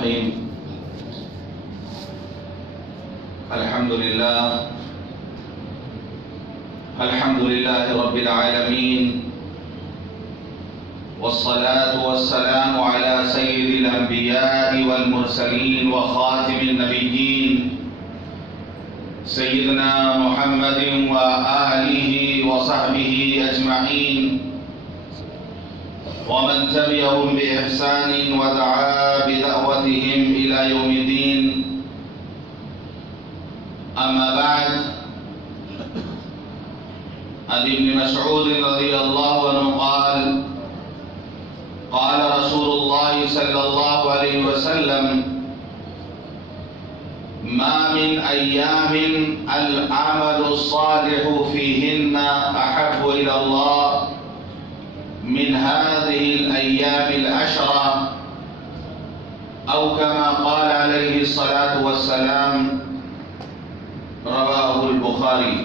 الرحيم. الحمد لله رب العالمين، والصلاة والسلام على سيد الأنبياء والمرسلين وخاتم النبيين سيدنا محمد وآله وصحبه أجمعين، ومن تبعهم بإحسان ودعا بدعوتهم إلى يوم الدين. أما بعد، عن ابن مسعود رضي الله عنه قال: قال رسول الله صلى الله عليه وسلم: ما من أيام العمل الصالح فيهن أحب إلى الله من هذه الأيام العشرة، أو كما قال عليه الصلاة والسلام. رواه البخاری.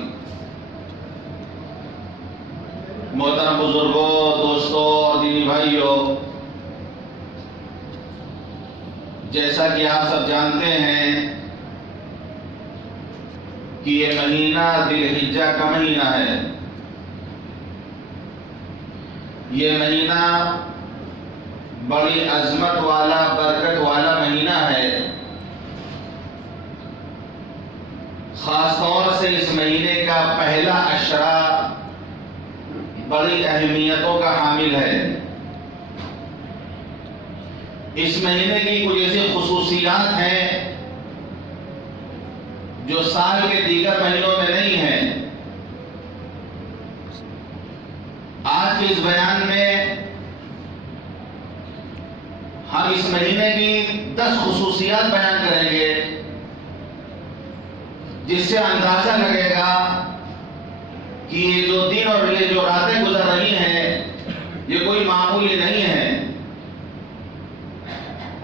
محترم بزرگوں، دوستوں اور دینی بھائیوں، جیسا کہ آپ سب جانتے ہیں کہ یہ مہینہ ذی الحجہ کا مہینہ ہے. یہ مہینہ بڑی عظمت والا، برکت والا مہینہ ہے. خاص طور سے اس مہینے کا پہلا عشرہ بڑی اہمیتوں کا حامل ہے. اس مہینے کی کچھ ایسی خصوصیات ہیں جو سال کے دیگر مہینوں میں نہیں ہیں. آج کے اس بیان میں ہم اس مہینے کی 10 خصوصیات بیان کریں گے، جس سے اندازہ لگے گا کہ یہ جو دن اور یہ جو راتیں گزر رہی ہیں یہ کوئی معمولی نہیں ہے.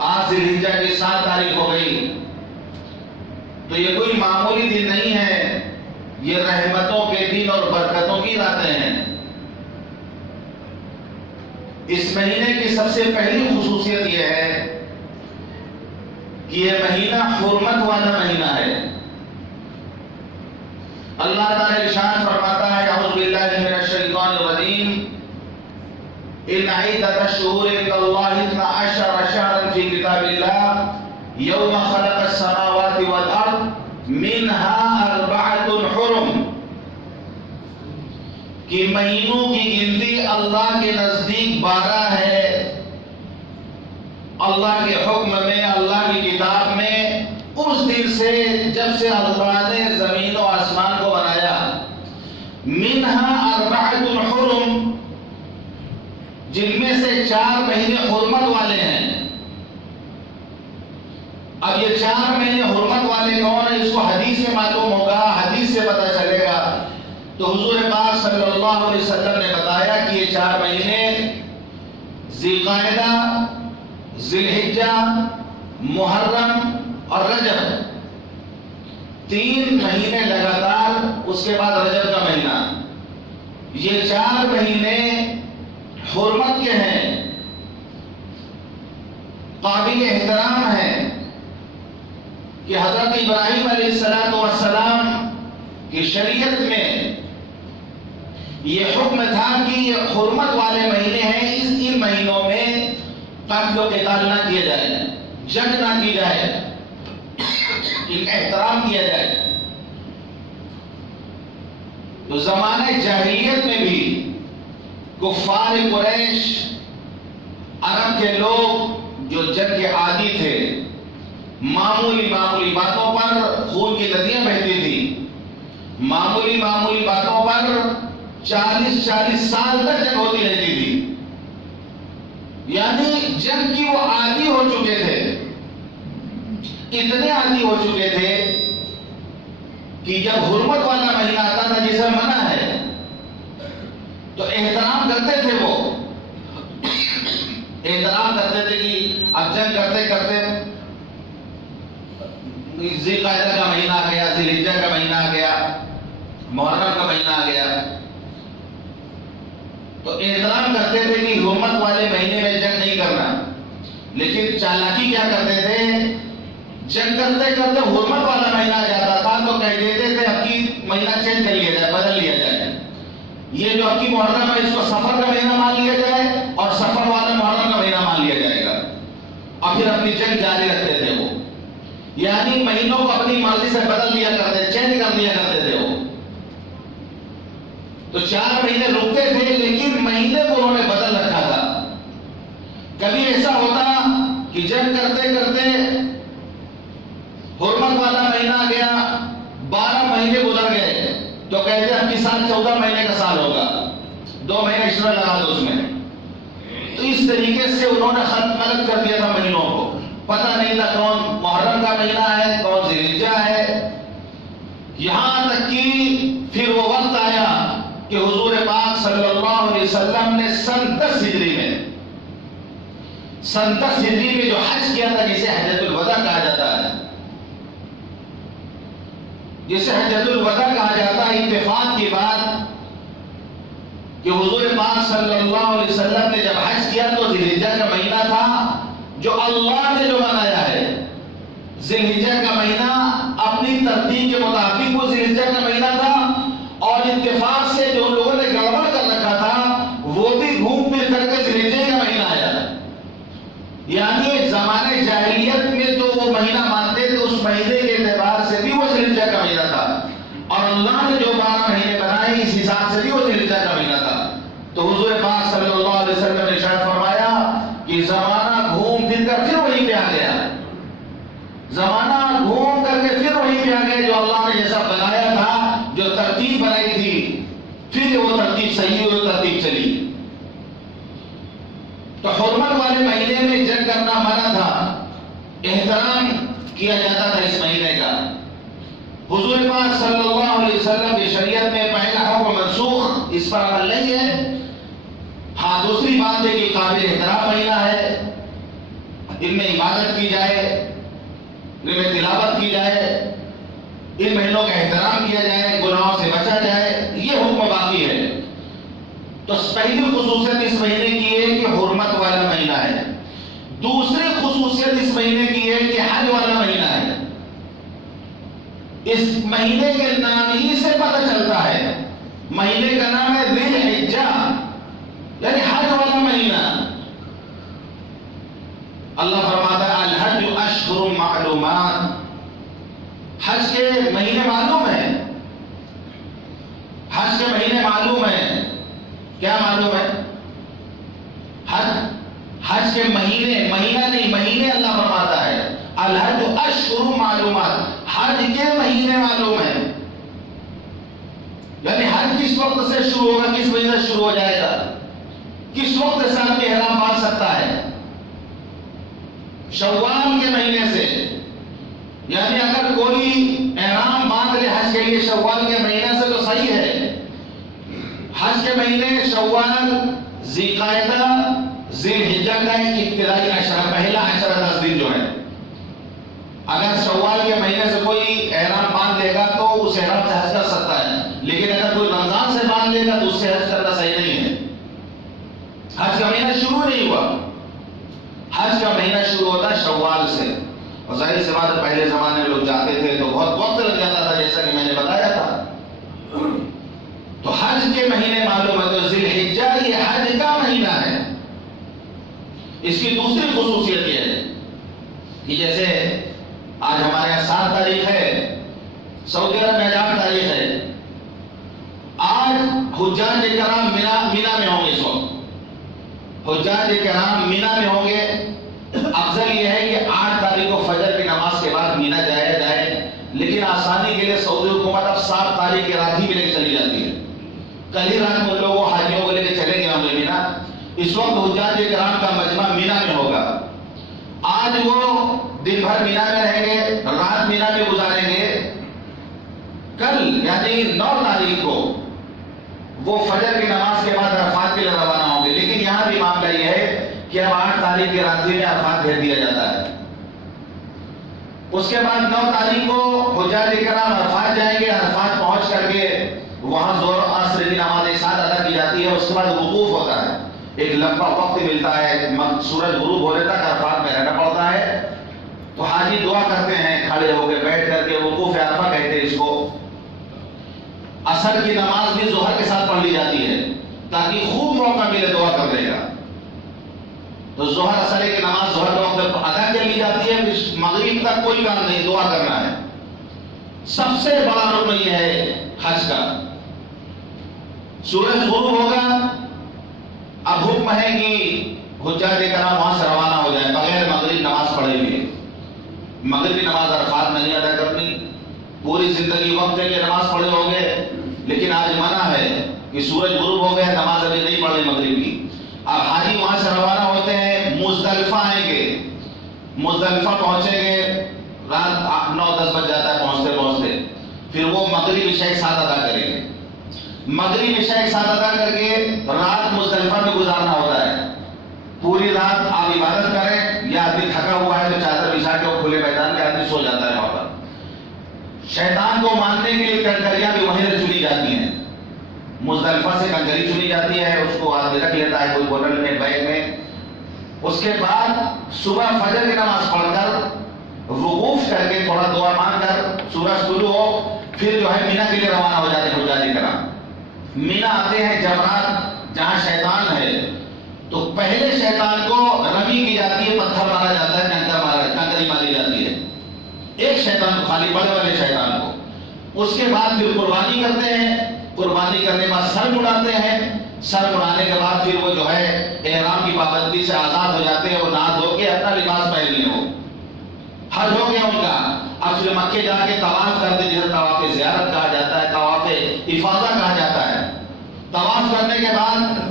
آج ذی الحجہ کی 7 تاریخ ہو گئی تو یہ کوئی معمولی دن نہیں ہے، یہ رحمتوں کے دن اور برکتوں کی راتیں ہیں. اس مہینے کی سب سے پہلی خصوصیت یہ ہے کہ یہ مہینہ حرمت والا مہینہ ہے. اللہ تعالیٰ ارشاد فرماتا ہے: اعوذ باللہ من الشیطان الرجیم، ان عدۃ الشہور عند اللہ 12 شہرا فی کتاب اللہ یوم خلق السماوات والارض منها 4 حرم. کہ مہینوں کی گنتی اللہ کے نزدیک 12 ہے. اللہ کے حکم میں، اللہ کی کتاب میں، اس دن سے جب سے اللہ نے زمین و آسمان کو بنایا، منها 4 حرم، جن میں سے 4 مہینے حرمت والے ہیں. اب یہ 4 مہینے حرمت والے کون ہیں؟ اس کو حدیث میں معلوم ہوگا، حدیث سے پتہ چلے گا. تو حضور پاک صلی اللہ علیہ وسلم نے بتایا کہ یہ 4 مہینے ذی القعدہ، ذی الحجہ، محرم اور رجب، 3 مہینے لگاتار، اس کے بعد رجب کا مہینہ، یہ 4 مہینے حرمت کے ہیں، قابل احترام ہیں. کہ حضرت ابراہیم علیہ السلام کی شریعت میں یہ حکم تھا کہ یہ حرمت والے مہینے ہیں، ان مہینوں میں قتل و قتال نہ کیا جائے، جنگ نہ کی جائے، ان کا احترام کیا جائے. تو زمانہ جاہلیت میں بھی کفار قریش، عرب کے لوگ جو جنگ کے عادی تھے، معمولی باتوں پر خون کی ندیاں بہتی تھی، معمولی باتوں پر 40 سال تک جنگ ہوتی رہتی تھی. یعنی جنگ کی وہ عادی ہو چکے تھے، اتنے عادی ہو چکے تھے کہ جب حرمت والا مہینہ آتا تھا جسے منع ہے تو احترام کرتے تھے. وہ احترام کرتے تھے کہ اب جنگ کرتے کرتے ذی القعدہ کا مہینہ آ گیا، ذی الحجہ کا مہینہ آ گیا، محرم کا مہینہ آ گیا. تو احترام کرتے تھے کہ حرمت والے مہینے میں جنگ نہیں کرنا. لیکن چالاکی کیا کرتے تھے، جنگ کرتے کرتے حرمت والا مہینہ آ جاتا تھا تو کہہ دیتے تھے اب کی مہینہ چینج کر لیا جائے، بدل لیا جائے، یہ جو اب کی محرم ہے اس کو سفر کا مہینہ مان لیا جائے اور سفر والا محرم کا مہینہ مان لیا جائے گا، اور پھر اپنی جنگ جاری رکھتے تھے وہ، یعنی مہینوں کو اپنی مرضی سے بدل دیا کرتے، چینج کر دیا کرتے تھے وہ. تو 4 مہینے رکتے تھے لیکن مہینے کو انہوں نے بدل رکھا تھا. کبھی ایسا ہوتا کہ جنگ کرتے کرتے حرمت والا مہینہ آ گیا، 12 مہینے گزر گئے تو کہتے اب کی سال 14 مہینے کا سال ہوگا، 2 مہینے ایکسٹرا لگا دو اس میں. تو اس طریقے سے انہوں نے غلط کر دیا تھا مہینوں کو، پتہ نہیں تھا کون محرم کا مہینہ ہے کون ذی الحجہ ہے. یہاں تک کہ پھر وہ وقت آیا کہ حضور پاک صلی اللہ علیہ وسلم نے سن 10 ہجری میں جو حج کیا تھا، جسے حجۃ الوداع کہا جاتا ہے، جسے حجۃ الوداع کہا جاتا ہے، اتفاق کی بات کہ حضور پاک صلی اللہ علیہ وسلم نے جب حج کیا تو ذی الحجہ کا مہینہ تھا جو اللہ نے جو بنایا ہے. ذی الحجہ کا مہینہ اپنی ترتیب کے مطابق وہ ذی الحجہ کا مہینہ تھا، اور اتفاق سے جو لوگوں نے گڑبڑ کر رکھا تھا وہ بھی گھوم پھر کر کے ذی الحجہ کا مہینہ آیا. یعنی زمانے جاہلیت میں جو وہ مہینہ مانتے تھے اس مہینے کے اعتبار سے بھی وہ ذی الحجہ کا مہینہ تھا، اور اللہ نے جو 12 مہینے بنائے اس حساب سے بھی وہ ذی الحجہ کا مہینہ تھا. تو حضور پاک صلی اللہ علیہ وسلم نے ارشاد فرمایا کہ زمانہ گھوم پھر کر پھر وہیں پہ آ گیا، زمانہ گھوم کر کے پھر وہیں پہ آ گیا جو اللہ نے جیسا بنایا تھا، جو ترتیب بنائی تھی پھر وہ ترتیب صحیح ہوئی، وہ ترتیب چلی. تو حرمت والے مہینے میں جنگ کرنا منع تھا، احترام کیا جاتا تھا اس مہینے کا. حضور پاک صلی اللہ علیہ وسلم کی شریعت میں پہلا حکم منسوخ، اس پر عمل نہیں ہے. ہاں دوسری بات ہے کہ قابل احترام مہینہ ہے، ان میں عبادت کی جائے، ان میں تلاوت کی جائے، ان مہینوں کا احترام کیا جائے، گناہوں سے بچا جائے، یہ حکم باقی ہے. تو پہلی خصوصیت اس مہینے کی ہے کہ حرمت والا مہینہ ہے. دوسری خصوصیت اس مہینے کی ہے کہ حج والا مہینہ ہے. اس مہینے کے نام ہی سے پتہ چلتا ہے، مہینے کا نام ہے ذی الحجہ، یعنی حج والا مہینہ. اللہ فرماتا ہے الحج اشہر معلومات، حج کے مہینے معلوم ہیں، حج کے مہینے معلوم ہیں. کیا معلوم ہے؟ حج کے مہینے، مہینہ نہیں مہینے اللہ فرماتا ہے الحج اشہر معلومات، حج کے مہینے معلوم ہیں. یعنی حج کس وقت سے شروع ہوگا، کس مہینے سے شروع ہو جائے گا، کس وقت سے آدمی احرام باندھ سکتا ہے؟ شوال کے مہینے سے. یعنی اگر کوئی احرام باندھ لے حج کے لیے شوال کے مہینے سے تو صحیح ہے. حج کے مہینے شوال، ذی قعدہ، ذی الحجہ کا ایک ابتدائی عشرہ، پہلا عشرہ 10 دن جو ہے، اگر شوال کے مہینے سے کوئی احرام باندھ لے گا تو اس احرام سے حج کر سکتا ہے. لیکن اگر کوئی رمضان سے باندھ لے گا تو اس سے حج کرنا صحیح نہیں ہے. حج کا مہینہ شروع نہیں ہوا، حج کا مہینہ شروع ہوتا ہے شوال سے. اور ظاہر سی بات ہے پہلے زمانے میں لوگ جاتے تھے تو بہت وقت لگ جاتا تھا، جیسا کہ میں نے بتایا تھا. تو حج کے مہینے معلوم ہے. تو ذی الحجہ یہ حج کا مہینہ ہے. اس کی دوسری خصوصیت یہ ہے کہ جیسے آج ہمارے یہاں 7 تاریخ ہے، سعودی عرب میں 8 تاریخ ہے. آج حجاج کرام مینا میں ہوں گے. اس وقت حجاج کرام مینا میں ہوں گے. افضل یہ ہے کہ 8 تاریخ کو فجر کی نماز کے بعد مینا جایا جائے، لیکن آسانی کے لیے سعودی حکومت اب 7 تاریخ کی رات ہی میں لے کے چلی جاتی ہے. کل ہی رات میں لوگوں حاجیوں کو لے کے چلے گئے ہوں گے مینا. اس وقت حجاج کرام کا مجمع مینا میں ہوگا. آج وہ دن بھر مینا میں رہیں گے، رات مینا میں گزاریں گے. کل یعنی 9 تاریخ کو وہ فجر کی نماز کے بعد عرفات کے لیے روانہ ہوں گے. لیکن یہاں بھی معاملہ یہ ہے کہ اب 8 تاریخ کے رات میں عرفات بھیج دیا جاتا ہے. اس کے بعد 9 تاریخ کو حجاج کرام عرفات جائیں گے. عرفات پہنچ کر کے وہاں ظہر عصر کی نماز ایک ساتھ ادا کی جاتی ہے. اس کے بعد وقوف ہوتا ہے. ایک لمبا وقت ملتا ہے، سورج غروب ہونے تک عرفات میں رہنا پڑتا ہے، تو حاجی دعا کرتے ہیں کھڑے ہو کے، بیٹھ کر کے، وقوف عرفہ کہتے ہیں اس کو۔ عصر کی نماز بھی ظہر کے ساتھ پڑھ لی جاتی ہے تاکہ خوب موقع ملے دعا کرنے کا۔ تو ظہر عصر کی نماز ظہر کے وقت ادا کر لی جاتی ہے، پھر مغرب تک کوئی کام نہیں، دعا کرنا ہے۔ سب سے بڑا رکن یہ ہے حج کا۔ سورج غروب ہوگا، اب حکم ہے کہ حجاج کرام وہاں سے روانہ ہو جائے بغیر مغرب نماز پڑھے ہوئے۔ مغربی نماز عرفات میں نہیں ادا کرنی، پوری زندگی وقت ہے کہ نماز پڑھے ہوں گے، لیکن آج منع ہے کہ سورج غروب ہو گیا، نماز ابھی نہیں پڑھنی مغرب کی۔ اب حاجی وہاں سے روانہ ہوتے ہیں، مزدلفہ آئیں گے، مزدلفہ پہنچیں گے، رات 9-10 بج جاتا ہے پہنچتے پہنچتے، پھر وہ مغرب عشاء ایک ساتھ ادا کریں گے۔ مغرب عشاء ایک ساتھ ادا کر کے رات مزدلفہ میں گزارنا ہوتا ہے۔ پوری رات آپ عبادت کریں، یا آدمی تھکا ہوا ہے تو چادر بچھا کے وہ کھلے میدان میں آدمی سو جاتا ہے وہاں پر۔ شیطان کو مارنے کے لیے کنکریاں بھی وہیں سے چنی جاتی ہیں، مزدلفہ سے کنکری چنی جاتی ہے، اس کو آدمی رکھ لیتا ہے کوئی بوتل میں، بیگ میں۔ اس کے بعد صبح فجر کی نماز پڑھ کر وقوف کر کے تھوڑا دعا مانگ کر سورج طلوع ہو، پھر جو ہے مینا کے لیے روانہ ہو جاتے ہیں حجاج کرام۔ مینا آتے ہیں جمرات جہاں شیطان ہے، تو پہلے شیطان کو رمی کی جاتی ہے، پتھر مارا جاتا ہے، کنکری ماری جاتی ہے، ایک شیطان کو، خالی بڑے والے شیطان کو۔ اس کے بعد پھر قربانی کرتے ہیں، قربانی کرنے کے بعد سر مڑاتے ہیں، سر مڑانے کے بعد پھر وہ جو ہے احرام کی پابندی سے آزاد ہو جاتے ہیں، وہ نہا دھو کے اپنا لباس پہن لیے، وہ حج ہو گیا ان کا۔ اب پھر مکے جا کے طواف کرتے، جسے طواف زیارت کہا جاتا ہے، طواف افاضہ کہا جاتا ہے۔ طواف کرنے کے بعد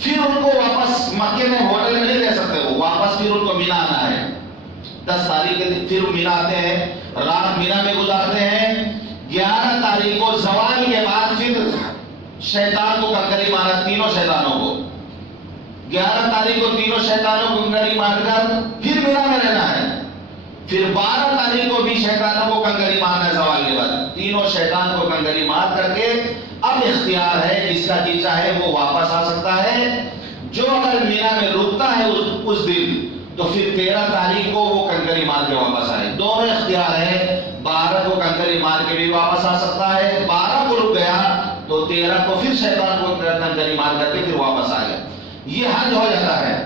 پھر ان کو واپس مکے میں ہوٹل میں نہیں رہ سکتے، وہ واپس پھر ان کو مینا آنا ہے۔ 10 تاریخ کے دن پھر مینا آتے ہیں، رات مینا میں گزارتے ہیں۔ 11 تاریخ کو زوال کے بعد پھر شیطان کو کنکری مارا، تینوں شیطانوں کو۔ 11 تاریخ کو تینوں شیطانوں کو کنکری مار کر پھر مینا میں رہنا ہے۔ پھر 12 تاریخ کو بھی شیطانوں کو کنکری مارنا ہے زوال کے بعد۔ تینوں شیطان کو کنکری مار کر کے اب اختیار ہے، جس کا جی چاہے وہ واپس آ سکتا ہے۔ جو اگر مینا میں رکتا ہے اس دن، تو پھر 13 تاریخ کو وہ کنکری مار کے واپس آئے۔ دونوں اختیار ہے، 12 کو کنکری مار کے بھی واپس آ سکتا ہے، 12 کو رک گیا تو 13 کو پھر شیطان کو کنکری مار کر کے پھر واپس آ گیا۔ یہ حج ہو جاتا ہے۔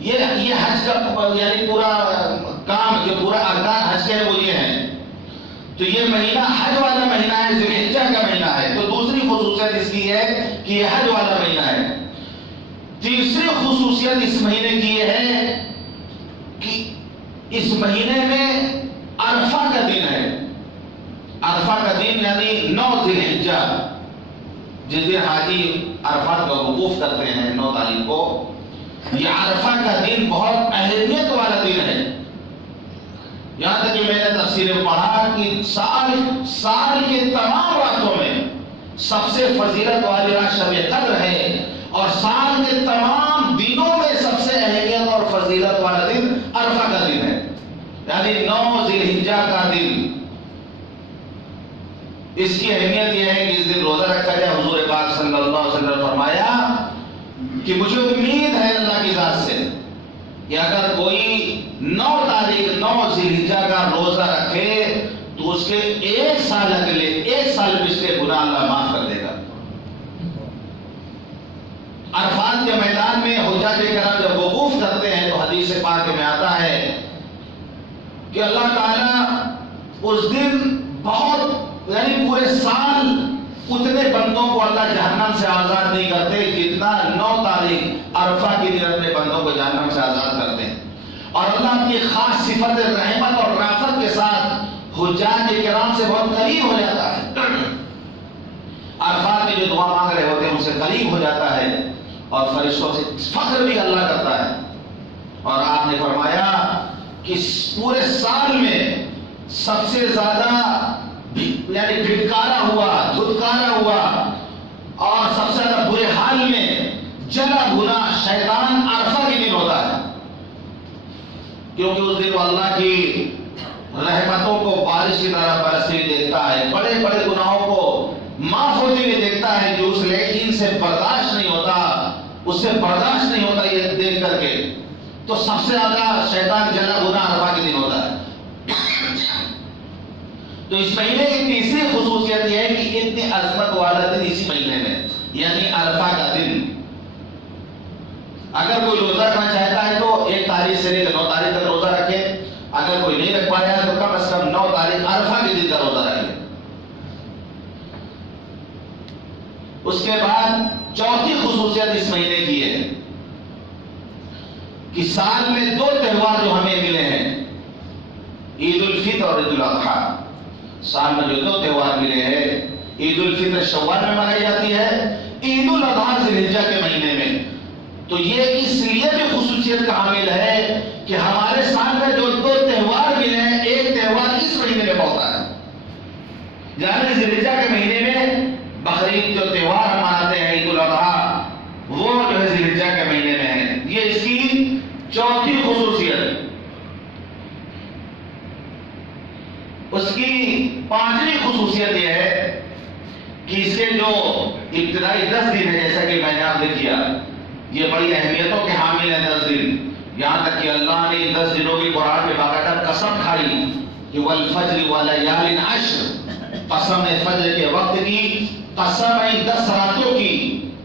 یہ حج کا یعنی پورا کام، جو پورا ارکان حج کے ہیں وہ یہ ہیں۔ تو یہ مہینہ حج والا مہینہ ہے، ذی الحجہ کا مہینہ ہے۔ تو دوسری خصوصیت اس کی ہے کہ یہ حج والا مہینہ ہے۔ تیسری خصوصیت اس مہینے کی یہ ہے کہ اس مہینے میں عرفہ کا دن ہے۔ عرفہ کا دن یعنی 9 ذی الحجہ، جس دن حاجی عرفات کا وقوف کرتے ہیں 9 تاریخ کو۔ یہ عرفہ کا دن بہت اہمیت والا دن ہے، یہاں تک کہ میں نے تفسیر میں پڑھا کہ سال کے تمام راتوں میں سب سے فضیلت والی رات شب قدر ہے، اور سال کے تمام دنوں میں سب سے اہمیت اور فضیلت والا دن عرفہ کا دن ہے، یعنی 9 ذی الحجہ کا دن۔ اس کی اہمیت یہ ہے کہ اس دن روزہ رکھا جائے۔ حضور پاک صلی اللہ علیہ وسلم نے فرمایا کہ مجھے امید ہے اللہ کی ذات سے کہ اگر کوئی 9 تاریخ 9 ذی الحجہ کا روزہ رکھے تو اس کے 1 سال اگلے 1 سال پچھلے گناہ اللہ معاف کر دے گا۔ عرفات کے میدان میں حجاج کرام جب وقوف کرتے ہیں تو حدیث پاک میں آتا ہے کہ اللہ تعالیٰ اس دن بہت یعنی پورے سال اتنے بندوں کو اللہ جہنم سے آزاد نہیں کرتے جتنا 9 تاریخ عرفہ کے دن اپنے بندوں کو جہنم سے آزاد کرتے ہیں۔ اور اللہ اپنی خاص صفت رحمت اور رافت کے ساتھ حجاج کرام سے بہت قریب ہو جاتا ہے۔ عرفات میں جو دعا مانگ رہے ہوتے ہیں ان سے قریب ہو جاتا ہے، اور فرشتوں سے فخر بھی اللہ کرتا ہے۔ اور آپ نے فرمایا کہ پورے سال میں سب سے زیادہ یعنی بھٹکارا ہوا، دھتکارا ہوا اور سب سے زیادہ برے حال میں جلا بھنا شیطان عرفہ کے دن ہوتا ہے، کیونکہ اس دن وہ اللہ کی رحمتوں کو بارش کی طرح برستے ہوئے دیکھتا ہے، بڑے بڑے گناہوں کو معاف ہوتے ہوئے دیکھتا ہے جو اس لیکن سے برداشت نہیں ہوتا، اس سے برداشت نہیں ہوتا یہ دیکھ کر کے، تو سب سے زیادہ شیطان جلا گناہ عرفہ کے دن ہوتا ہے۔ تو اس مہینے کی تیسری خصوصیت یہ ہے کہ اتنی عظمت والا دن اسی مہینے میں، یعنی عرفہ کا دن۔ اگر کوئی روزہ رکھنا چاہتا ہے تو 1 تاریخ سے لے کر 9 تاریخ تک روزہ رکھے، اگر کوئی نہیں رکھ پایا تو کم از کم 9 تاریخ عرفہ کے دن کا روزہ رکھے۔ اس کے بعد چوتھی خصوصیت اس مہینے کی ہے کہ سال میں 2 تہوار جو ہمیں ملے ہیں، عید الفطر اور عید الاضحیٰ۔ سال میں جو 2 تہوار ملے ہیں، عید الفطر شوال میں منائی جاتی ہے، عید الاضحیٰ ذی الحجہ کے مہینے میں۔ تو یہ اس لیے بھی خصوصیت کا حامل ہے کہ ہمارے سال میں جو 2 تہوار ملے ہیں، ایک تہوار اس مہینے میں ہوتا ہے، یعنی ذی الحجہ کے مہینے میں بقرعید جو تہوار ہم مناتے ہیں، عید الاضحیٰ، وہ جو ہے ذی الحجہ کے مہینے میں ہے۔ یہ اس کی چوتھی خصوصیت۔ اس کی 5ویں خصوصیت یہ ہے کہ اس کے جو ابتدائی 10 دن ہے، جیسا کہ میں نے آپ نے کیا، یہ بڑی اہمیتوں کے حامل ہیں 10 دن، یہاں تک کہ اللہ نے 10 دنوں کی قرآن میں باقاعدہ قسم کھائی کہ والفجر ولیال عشر، قسم فجر کے وقت کی، قسم ہے 10 راتوں کی،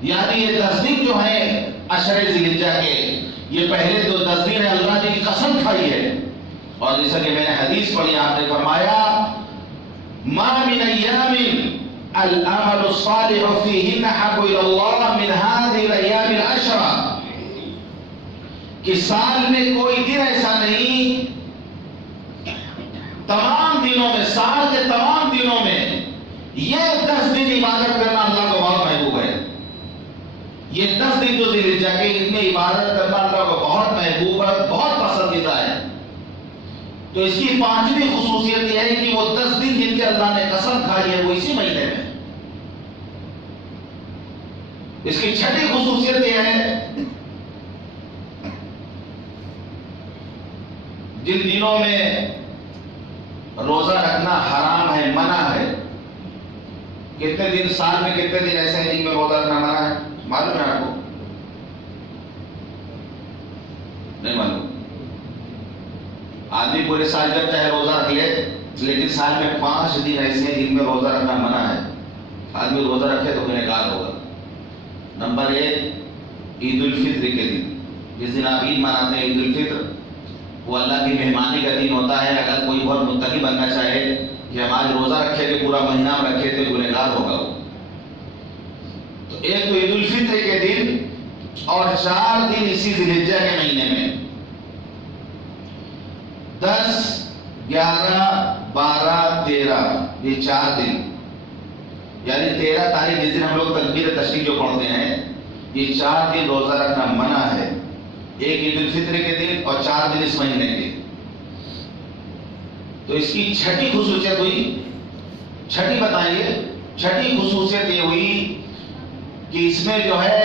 یعنی یہ 10 دن جو ہیں عشر ذی الحجہ کے، یہ پہلے جو 10 دن ہے اللہ نے کی قسم کھائی ہے۔ اور جیسا کہ میں نے حدیث پڑھی، آپ نے فرمایا ما من ایام العمل الصالح فیہن احب الی اللہ من هذه الايام العشرہ، کہ سال میں کوئی دن ایسا نہیں، تمام دنوں میں، سال کے تمام دنوں میں یہ 10 دن عبادت کرنا اللہ کو بہت محبوب ہے۔ یہ 10 دن جو ذی الحجہ کے، ان میں عبادت کرنا اللہ کو بہت محبوب ہے، بہت پسندیدہ ہے۔ تو اس کی 5ویں خصوصیت یہ ہے کہ وہ 10 دن جن کے اللہ نے قسم کھائی ہے وہ اسی مہینے میں۔ اس کی 6ٹھی خصوصیت یہ ہے جن دنوں میں روزہ رکھنا حرام ہے، منع ہے۔ کتنے دن سال میں، کتنے دن ایسے ہیں جن میں روزہ رکھنا منع ہے؟ معلوم ہے آپ کو؟ نہیں معلوم؟ آدمی پورے سال جب چاہے روزہ رکھ لے، لیکن سال میں 5 دن ایسے ہیں جن میں روزہ رکھنا منع ہے۔ آدمی روزہ رکھے تو گنہگار ہوگا۔ نمبر 1 عید الفطر کے دن، جس دن آپ عید مناتے ہیں، عید الفطر، وہ اللہ کی مہمانی کا دن ہوتا ہے۔ اگر کوئی بہت متقی بننا چاہے کہ ہم آج روزہ رکھے کہ پورا مہینہ رکھے تو گنہگار ہوگا وہ۔ تو ایک تو عید الفطر کے دن، اور 4 دن اسی ذی الحجہ کے مہینے میں، 10 11 12 13، یہ 4 دن، یعنی 13 تاریخ جس دن ہم لوگ تکبیر تشریق جو پڑھتے ہیں، یہ 4 دن روزہ رکھنا منع ہے۔ ایک عید الفطر کے دن اور 4 دن اس مہینے کے۔ تو اس کی 6ٹھی خصوصیت ہوئی، 6ٹھی بتائیے، 6ٹھی خصوصیت یہ ہوئی کہ اس میں جو ہے،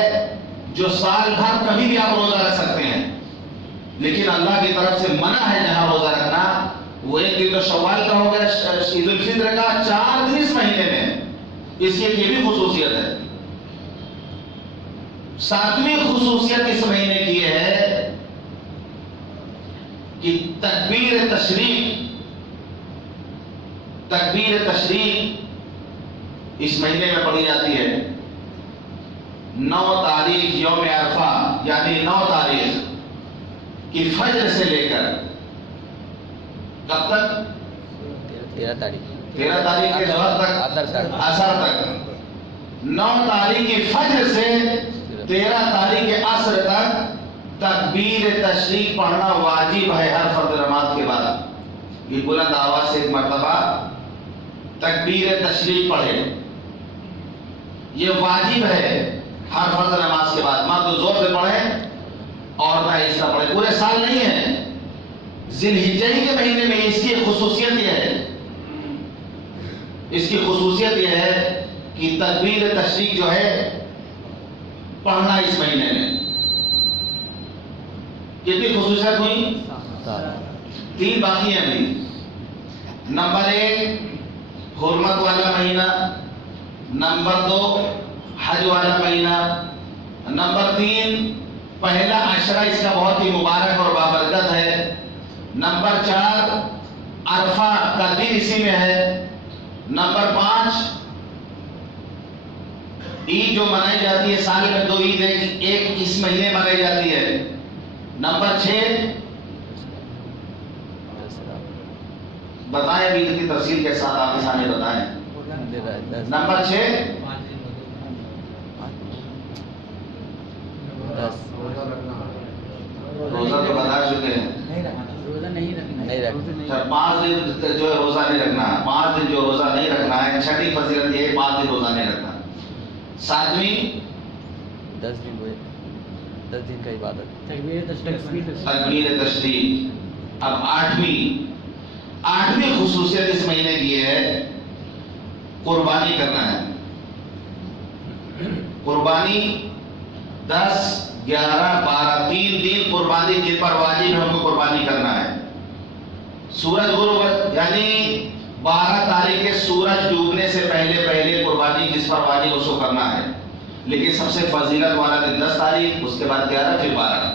جو سال بھر کبھی بھی آپ روزہ رکھ سکتے ہیں، لیکن اللہ کی طرف سے منع ہے جہاں روزہ رکھنا، وہ ایک دن تو شوال کا ہو گیا، عید الفطر کا، 4 دن اس مہینے میں۔ اس کی یہ بھی خصوصیت ہے۔ 7ویں خصوصیت اس مہینے کی ہے کہ تکبیر تشریق اس مہینے میں پڑھی جاتی ہے۔ 9 تاریخ یوم عرفہ، یعنی 9 تاریخ کی فجر سے لے کر کب تک؟ 13 تاریخ کے ظہر تک، عصر تک۔ 9 تاریخ کی فجر سے 13 تاریخ کے عصر تک تکبیر تشریق پڑھنا واجب ہے ہر فرض نماز کے بعد۔ یہ بلند آواز سے ایک مرتبہ تکبیر تشریق پڑھے، یہ واجب ہے ہر فرض نماز کے بعد۔ مرد زور سے پڑھے اور نہ حصہ پڑھے، پورے سال نہیں ہے، ذی الحجہ کے مہینے میں۔ اس کی خصوصیت یہ ہے، اس کی خصوصیت یہ ہے کہ تکبیر تشریق جو ہے پڑھنا اس مہینے میں۔ کتنی خصوصیت ہوئی؟ 3 باقی ہیں ابھی۔ نمبر 1 حرمت والا مہینہ، نمبر 2 حج والا مہینہ، نمبر 3 پہلا عشرہ اس کا بہت ہی مبارک اور بابرکت ہے۔ نمبر 4 عرفہ کا دن اسی میں ہے۔ نمبر 5 عید جو منائی جاتی ہے، سال میں 2 عید ایک اس مہینے منائی جاتی ہے۔ نمبر 6 بتائیں عید کی تفصیل کے ساتھ آپ کے سامنے بتائیں۔ نمبر 6 روزہ تو بتا چکے ہیں، 5 دن جو ہے روزہ نہیں رکھنا ہے، 5 دن جو روزہ نہیں رکھنا ہے، چھٹی فضیلت یہ 5 دن روزہ نہیں رکھنا۔ 7ویں 10 دن کا عبادت، تکبیر تشریق۔ اب 8ویں خصوصیت اس مہینے کی ہے قربانی کرنا ہے۔ قربانی 10 11 12 3 دن قربانی جن پر واجب ہے ان کو قربانی کرنا ہے۔ سورج غروب یعنی 12 تاریخ کے سورج ڈوبنے سے پہلے قربانی جس پر واجب اس کو کرنا ہے، لیکن سب سے فضیلت والا دن 10 تاریخ، اس کے بعد 11 پھر 12۔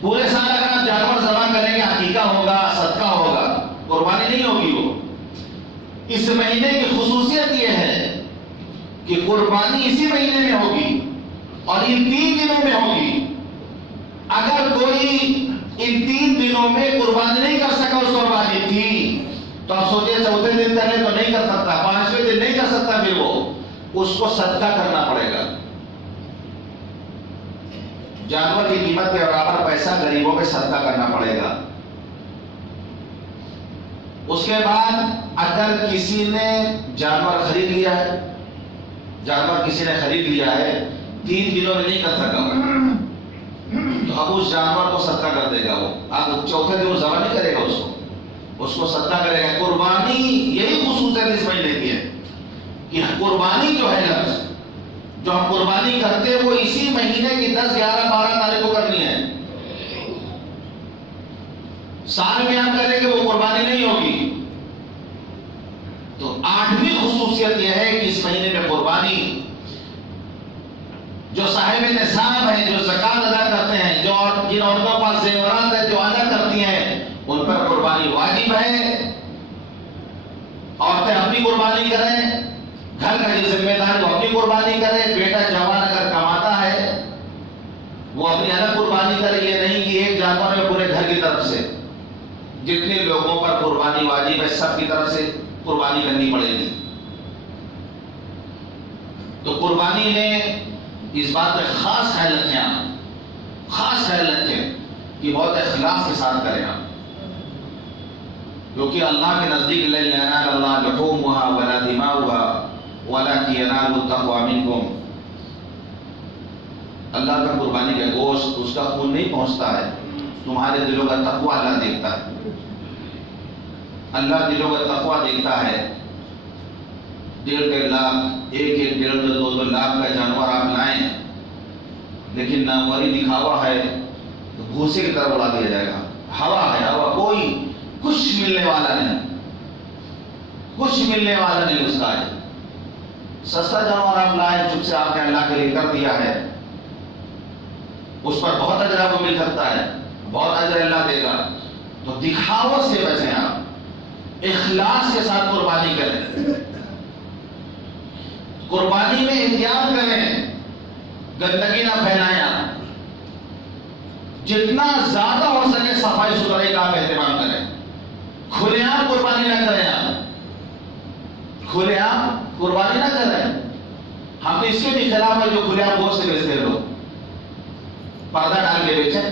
پورے سال اگر آپ جانور ذبح کریں گے عقیقہ ہوگا، صدقہ ہوگا، قربانی نہیں ہوگی۔ وہ اس مہینے کی خصوصیت یہ ہے کہ قربانی اسی مہینے میں ہوگی اور ان 3 دنوں میں ہوگی۔ اگر کوئی ان 3 دنوں میں قربانی نہیں کر سکا، اس قربانی تھی تو آپ سوچیں چوتھے دن کرنے تو نہیں کر سکتا، 5ویں دن نہیں کر سکتا، پھر وہ اس کو صدقہ کرنا پڑے گا۔ جانور کی قیمت کے برابر پیسہ غریبوں میں صدقہ کرنا پڑے گا۔ اس کے بعد اگر کسی نے جانور خرید لیا ہے، جانور کسی نے خرید لیا ہے 3 دنوں میں نہیں کر سکا، تو اب اس جانور کو صدقہ کر دے گا۔ وہ اب چوتھے دن وہ ذبح نہیں کرے گا، اس کو صدقہ کرے گا۔ قربانی یہی خصوصیت اس مہینے کی ہے کہ قربانی جو ہے لفظ جو ہم قربانی کرتے ہیں وہ اسی مہینے کی 10 11 12 تاریخ کو کرنی ہے۔ سال میں ہم کریں گے وہ قربانی نہیں ہوگی۔ تو 8ویں خصوصیت یہ ہے کہ اس مہینے میں قربانی جو صاحب نصاب ہیں، جو زکات ادا کرتے ہیں، جو جن عورتوں کے پاس زیورات ہیں جو ادا کرتی ہیں، ان پر قربانی واجب ہے۔ عورتیں اپنی قربانی کریں، گھر کا جو ذمہ دار وہ اپنی قربانی کرے۔ بیٹا جوان اگر کماتا ہے وہ اپنی الگ قربانی کرے، یہ نہیں کہ ایک جانور میں پورے گھر کی طرف سے جتنے لوگوں پر قربانی واجب ہے سب کی طرف سے قربانی کرنی پڑے گی۔ تو قربانی میں اس بات پہ خاص خیال رکھیں کہ بہت اخلاص کے ساتھ کریں آپ، کیونکہ اللہ کے نزدیک لن ینال اللہ لحومها ولا دماؤها ولكن يناله التقوى منكم۔ اللہ کا قربانی کا گوشت اس کا خون نہیں پہنچتا ہے، تمہارے دلوں کا تقوی اللہ دیکھتا ہے۔ اللہ دلوں کا تقوی دیکھتا ہے۔ 1.5 لاکھ 1.5 لاکھ کا جانور آپ لائیں، لیکن ناموری دکھاوا ہے تو بھوسے کی طرف اڑا دیا جائے گا۔ ہوا ہے، ہوا، کوئی کچھ ملنے والا نہیں اس کا ہے۔ سستا جانور آپ لائیں، چپ سے آپ نے اللہ کے لیے کر دیا ہے، اس پر بہت اجر آپ کو مل سکتا ہے، بہت اجر اللہ دے گا۔ تو دکھاوا سے بچیں، آپ اخلاص کے ساتھ قربانی کریں۔ قربانی میں احتیاط کریں، گندگی نہ پھیلائیں آپ، جتنا زیادہ ہو سکے صفائی ستھرائی کا آپ اہتمام کریں۔ کھلے عام قربانی نہ کریں، آپ کھلے عام قربانی نہ کریں۔ ہم اس کے بھی خلاف ہے جو کھلے عام گوشت سے بیچتے ہیں، لوگ پردہ ڈال کے بیچیں،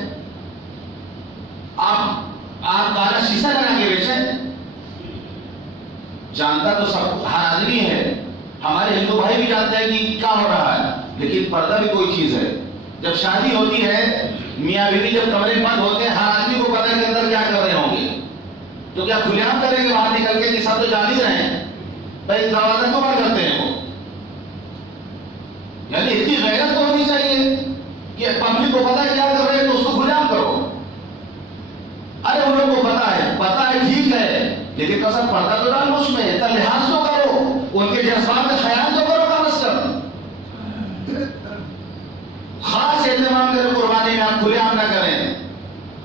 آپ کالا شیشہ لگا کے بیچیں۔ جانتا تو سب ہر آدمی ہے، ہمارے ہندو بھائی بھی جانتے ہیں کہ کیا ہو رہا ہے، لیکن پردہ بھی کوئی چیز ہے۔ جب شادی ہوتی ہے، میاں بیوی جب کمرے بند ہوتے ہیں، ہر آدمی کو پتہ ہے کہ اندر کیا کر رہے ہوں گے، تو کیا کھلے عام کریں گے باہر نکل کے؟ سب تو جان ہی رہے ہیں بھائی، دروازہ کیوں بند کرتے ہیں وہ؟ یعنی اتنی غیرت تو ہونی چاہیے کہ پبلک کو پتہ ہے کیا کر رہے ہیں تو اس کو کھلے عام کرو۔ ارے ان لوگوں کو پتہ ہے ٹھیک ہے، لیکن کسا پردہ تو ڈالو، اس میں اتنا لحاظ تو کرو، ان کے جذبات کا خیال تو کرو کم از کم۔ خاص اہتمام کریں قربانی میں، آپ کھلے عام نہ کریں،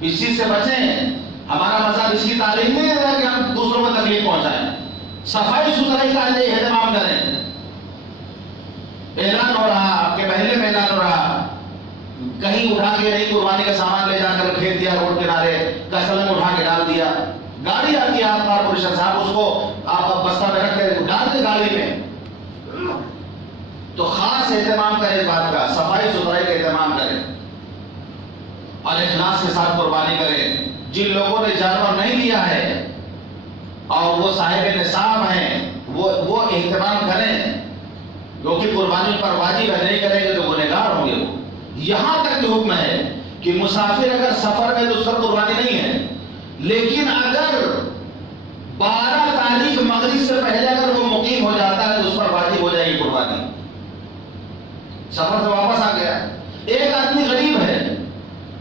اس چیز سے بچیں۔ ہمارا مذہب اس کی تعلیم نہیں ہے کہ ہم دوسروں کو تکلیف پہنچائیں۔ صفائی ستھرائی کا اہتمام کریں۔ اعلان ہو رہا، آپ کے محلے میں اعلان ہو رہا، کہیں اٹھا کے نہیں قربانی کا سامان لے جا کر پھینک دیا روڈ کنارے، کچرے میں اٹھا کے ڈال دیا، گاڑی آتی ہے آپ کارپوریشن صاحب اس کو آپ بستہ میں رکھ کے ڈال دیں گاڑی میں۔ تو خاص اہتمام کریں اس بات کا، صفائی ستھرائی کا اہتمام کریں اور اخلاص کے ساتھ قربانی کریں۔ جن لوگوں نے جانور نہیں لیا ہے اور وہ صاحب نصاب ہیں وہ اہتمام کریں، کیونکہ قربانی پر واجب ہے، نہیں کریں گے تو گنہگار ہوں گے وہ۔ یہاں تک کہ حکم ہے کہ مسافر اگر سفر میں تو اس پر قربانی نہیں ہے، لیکن اگر 12 تاریخ مغرب سے پہلے اگر وہ مقیم ہو جاتا ہے تو اس پر واجب ہو جائے گی قربانی۔ سفر سے واپس آ گیا، ایک آدمی غریب ہے،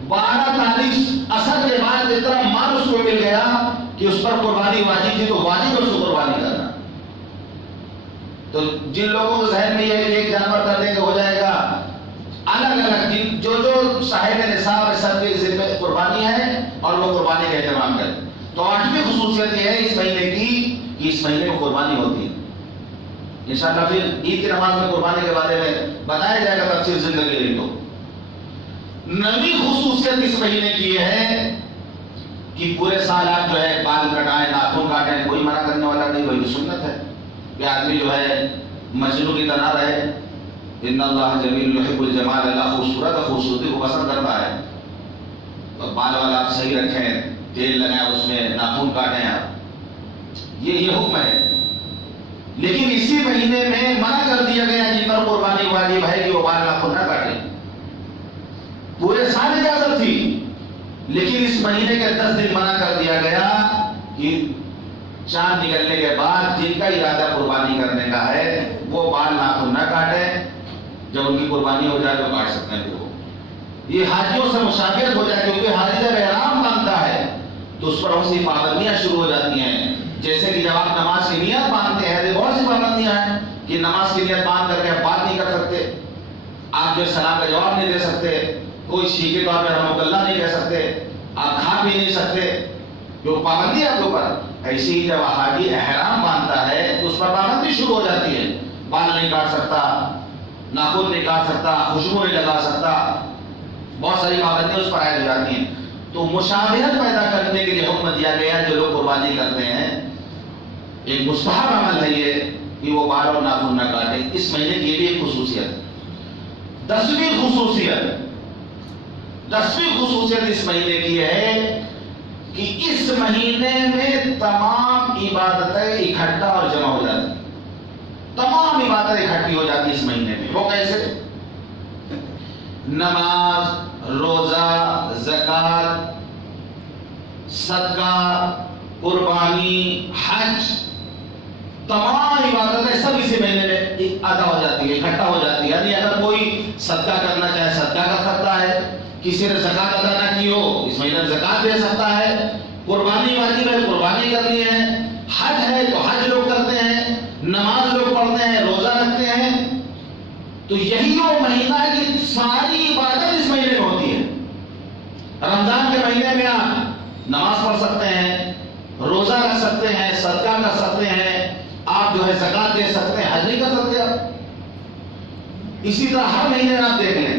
12 تاریخ عصر کے بعد اتنا مال اس کو مل گیا کہ اس پر قربانی واجب تھی، تو واجب ہے اس کو قربانی کرنا۔ تو جن لوگوں کے ذہن میں یہ ہے کہ ایک جانور کر دیں گے ہو جائے گا، الگ الگ جو صاحب نصاب ہے سب کے ذمہ قربانی ہے اور وہ قربانی کا اہتمام کریں۔ تو 8ویں خصوصیت یہ ہے اس مہینے کی کہ اس مہینے میں قربانی ہوتی ہے۔ انشاءاللہ پھر عید کی نماز میں قربانی کے بارے میں بتایا جائے گا تفصیل زندگی رہی تو۔ 9ویں خصوصیت اس مہینے کی یہ ہے کہ پورے سال آپ جو ہے بال کٹائیں، ناخن کاٹیں، کوئی منع کرنے والا نہیں، وہی سنت ہے کہ آدمی جو ہے مجنوں کی طرح رہے۔ ان اللہ جمیل یحب الجمال، اللہ خوبصورتی کو پسند کرتا ہے۔ تو بال والا آپ صحیح رکھیں، تیل لگائیں، اس میں ناخن کاٹیں آپ، یہ حکم ہے۔ لیکن اسی مہینے میں منع کر دیا گیا جن پر قربانی واجب ہے کہ وہ بال ناخن نہ کاٹیں۔ پورے سال اجازت تھی لیکن اس مہینے کے 10 دن منع کر دیا گیا کہ چاند نکلنے کے بعد جن کا ارادہ قربانی کرنے کا ہے وہ بال ناخن نہ کاٹیں، جب ان کی قربانی ہو جائے تو کاٹ سکتے ہیں۔ یہ حاجیوں سے مشابہت ہو جائے، کیونکہ حاجی جب احرام باندھتا ہے تو اس پر بہت سی پابندیاں شروع ہو جاتی ہیں، جیسے کہ جب آپ نماز کی نیت باندھتے ہیں تو بہت سی پابندیاں ہیں کہ نماز کی نیت باندھ کر کے آپ بات نہیں کر سکتے، آپ جو سلام کا جواب نہیں دے سکتے، کوئی شیخ کے طور پہ رحمۃ اللہ نہیں کہہ سکتے، آپ کھا بھی نہیں سکتے، جو پابندی ہے آپ کے اوپر۔ ایسی ہی جب حاجی احرام باندھتا ہے تو اس پر پابندی شروع ہو جاتی ہے، بال نہیں کاٹ سکتا، ناخن نہیں کاٹ سکتا، خوشبو نہیں لگا سکتا، بہت ساری پابندیاں اس پر عائد ہو جاتی ہیں۔ تو مشابہت پیدا کرنے کے لیے حکم دیا گیا جو لوگ قربانی کرتے ہیں، ایک مستحب عمل ہے یہ کہ وہ بال اور ناخن نہ کاٹیں۔ اس مہینے کی یہ بھی ایک خصوصیت ہے۔ 10ویں خصوصیت اس مہینے کی ہے کہ اس مہینے میں تمام عبادتیں اکٹھا اور جمع ہو جاتی ہیں، تمام عبادتیں اکٹھی ہو جاتی ہیں اس مہینے میں۔ وہ کیسے؟ نماز، روزہ، زکوٰۃ، صدقہ، قربانی، حج، تمام عبادتیں سب اسی مہینے میں ادا ہو جاتی ہے، اکٹھا ہو جاتی ہے۔ یعنی اگر کوئی صدقہ کرنا چاہے صدقہ کر سکتا ہے، کسی نے زکوٰۃ ادا نہ کی ہو اس مہینے میں زکوٰۃ دے سکتا ہے، قربانی واجب ہے قربانی کرنی ہے، حج ہے تو حج لوگ کرتے ہیں، نماز لوگ پڑھتے ہیں، روزہ رکھتے ہیں۔ تو یہی وہ مہینہ ہے کہ ساری عبادت اس مہینے میں ہوتی ہے۔ رمضان کے مہینے میں آپ نماز پڑھ سکتے ہیں، روزہ رکھ سکتے ہیں، صدقہ کر سکتے ہیں، آپ جو ہے زکوٰۃ دے سکتے ہیں، حج نہیں کر سکتے آپ۔ اسی طرح ہر مہینے میں آپ دیکھ لیں،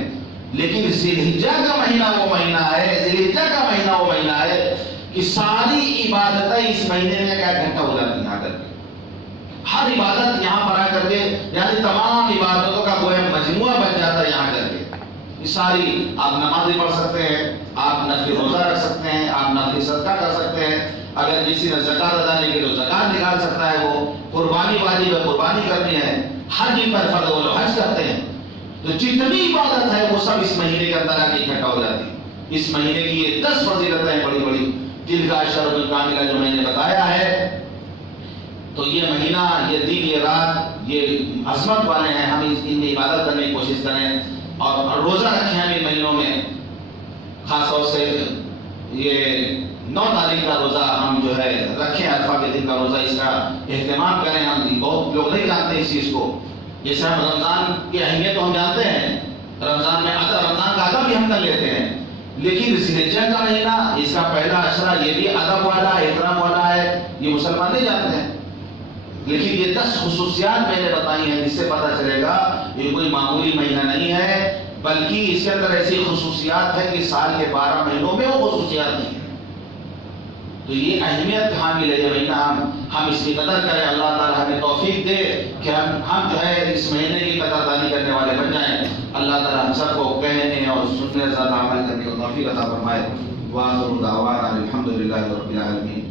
لیکن ذی الحجہ کا مہینہ وہ مہینہ ہے، ذی الحجہ کا مہینہ وہ مہینہ ہے کہ ساری عبادتیں اس مہینے میں کیا اکٹھا ہو جاتی ہیں آ کر کے۔ ہر عبادت یہاں پر آ کر کے، یعنی تمام عبادتوں کا گویا مجموعہ بن جاتا ہے یہاں کر کے۔ ساری آپ نماز بھی پڑھ سکتے ہیں، آپ نفلی روزہ رکھ سکتے ہیں، آپ نفلی صدقہ کر سکتے ہیں، اگر کسی نے زکوٰۃ ادا نہیں کی تو زکوٰۃ نکال سکتا ہے، وہ قربانی واجب ہے قربانی کرنی ہے، حج پر فرض وہ لوگ حج کرتے ہیں۔ تو جتنی عبادت ہے وہ سب اس مہینے کے اندر آ کے اکٹھا ہو جاتی ہے۔ اس مہینے کی یہ 10 فضیلتیں ہیں بڑی بڑی، تلک الاشہر الکاملہ جو میں نے بتایا ہے۔ تو یہ مہینہ، یہ دن، یہ رات، یہ عظمت والے ہیں، ہم ان میں عبادت کرنے کی کوشش کریں اور روزہ رکھیں ہم ان مہینوں میں۔ خاص طور سے یہ 9 تاریخ کا روزہ ہم جو ہے رکھیں، عرفہ کے دن کا روزہ، اس کا اہتمام کریں۔ ہم بہت لوگ نہیں جانتے اس چیز کو، جیسے ہم رمضان کی اہمیت ہم جانتے ہیں، رمضان میں رمضان کا ادب بھی ہم کر لیتے ہیں، لیکن ذی الحجہ کا مہینہ اس کا پہلا عشرہ یہ بھی ادب والا احترام والا ہے، یہ مسلمان نہیں جانتے ہیں، لیکن یہ 10 خصوصیات میں نے بتائی ہیں جس سے پتہ چلے گا یہ کوئی معمولی مہینہ نہیں ہے، بلکہ اس کے اندر ایسی خصوصیات ہے کہ سال کے 12 مہینوں میں وہ خصوصیات نہیں ہیں۔ تو یہ اہمیت حامل ہے یہ مہینہ، ہم اس کی قدر کریں، اللہ تعالیٰ ہمیں توفیق دے کہ ہم جو ہے اس مہینے کی قدردانی کرنے والے بن جائیں۔ اللہ تعالیٰ ہم سب کو کہنے اور سننے زیادہ عمل کرنے کو توفیق عطا فرمائے۔ وآخر دعوانا الحمد للہ رب العالمین۔